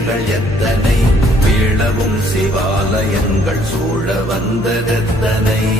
வீழ்ச்சிகள் எத்தனை? வீழவும் சிவாலயங்கள் சூழ வந்ததெத்தனை?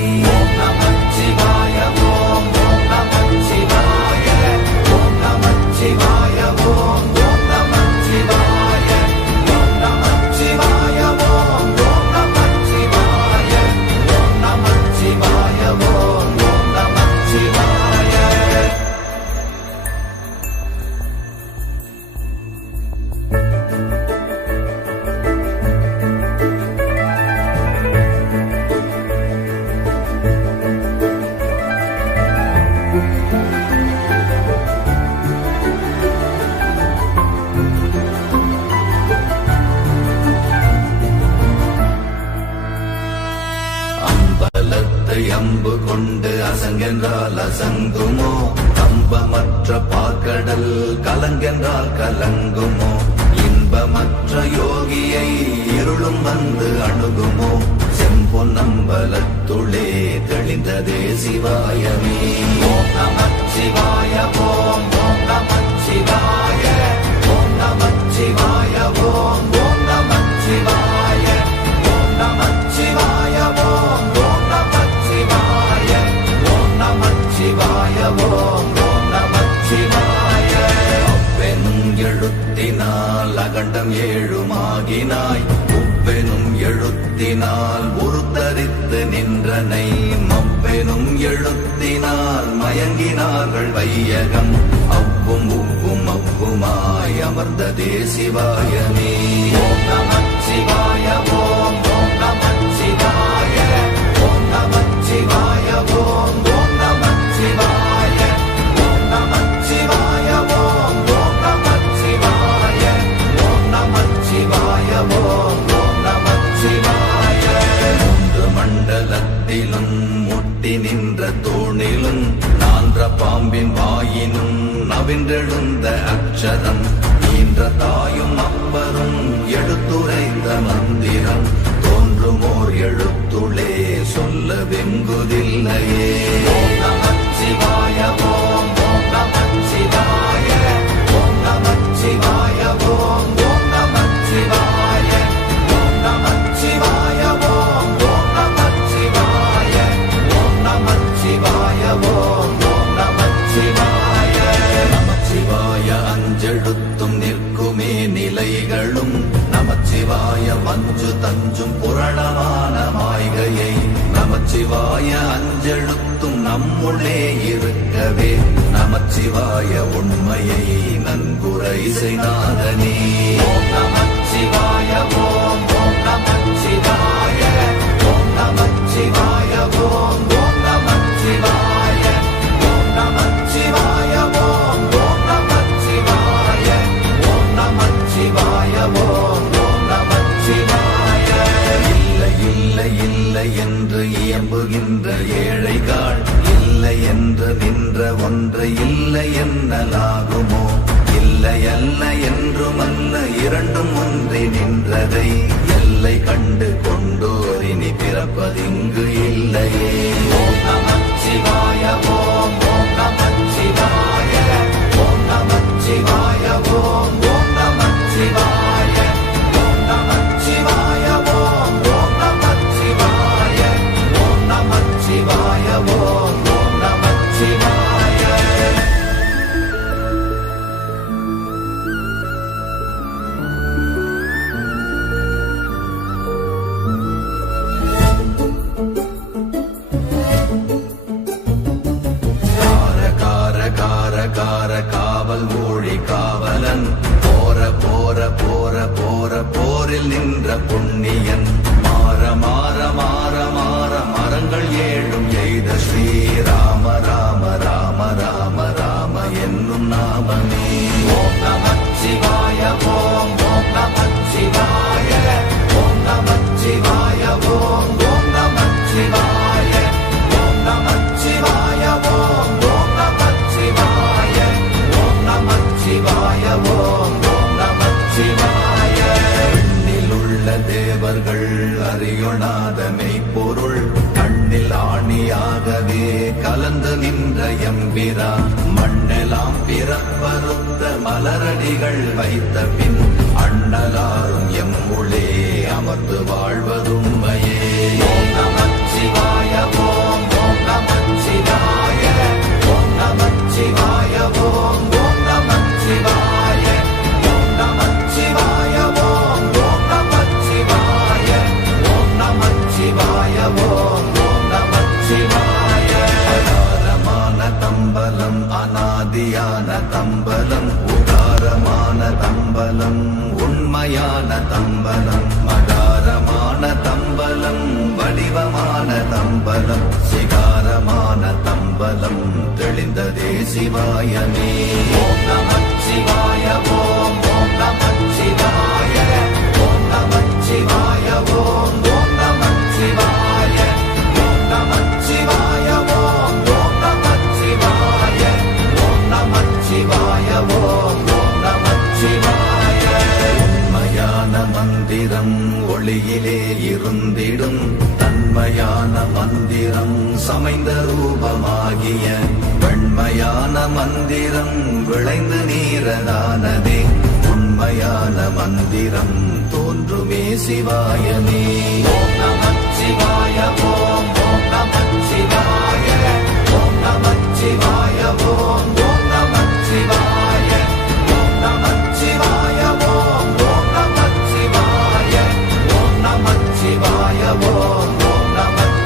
பசங்கென்றால் அசங்குமோ? கம்பமற்ற பாக்கடல் கலங்கென்றால் கலங்குமோ? இன்பமற்ற யோகியை இருளும் வந்து அணுகுமோ? செம்பொன்னம்பலத்துளே தெளிந்ததே சிவாயமே. ஓம் நம சிவாய ஓம் ஓம் நம சிவாய ஓம் நம சிவாய ஓம் ஓம் நம சிவாய. புகழ் வையகம் அவ்வும் உவ்வும் அவ்வுமாய் அமர்ந்த தேசிவாயமே பாம்பின் வாயினும் நவின்றெழுந்த அக்ஷரம் ஈன்ற தாயும் அப்பரும் எடுத்துரைத்த மந்திரம். தோன்றுமோர் எழுத்துளே சொல்ல வெங்குதில்லையே சிவாயவோ கொஞ்சு தஞ்சும் புரணமான மாய்கையை நமச்சிவாய அஞ்செழுத்தும் நம்முள்ளே இருக்கவே. நமச்சிவாய உண்மையை நன்குரை செய்தாதனே. இரண்டும் ஒன்றி நின்றதை எல்லை கண்டு கொண்டோரினி பிறப்பதிங்கு அழியாத மெய்ப்பொருள் கண்ணில் ஆணியாகவே கலந்து நின்ற எம்பிரா. மண்ணெல்லாம் பிறப்பறுத்த மலரடிகள் வைத்த பின் அண்ணலாரும் எம்முளே அமர்ந்து வாழ்வு தம்பலம் உண்மையான தம்பலம் மகாரமான தம்பலம் வடிவமான தம்பலம் சிகாரமான தம்பலம் தெளிந்ததே சிவாயமே. வெண்மையான மந்திரம் சமைந்த ரூபமாகிய வெண்மையான மந்திரம் விளைந்து நீரதானதே. உண்மையான மந்திரம் தோன்றுமே சிவாயமே. சிவாய நமச்சிவாய ஓம் ஓம் ஓம் நமச்சிவாய ஓம் ஓம்.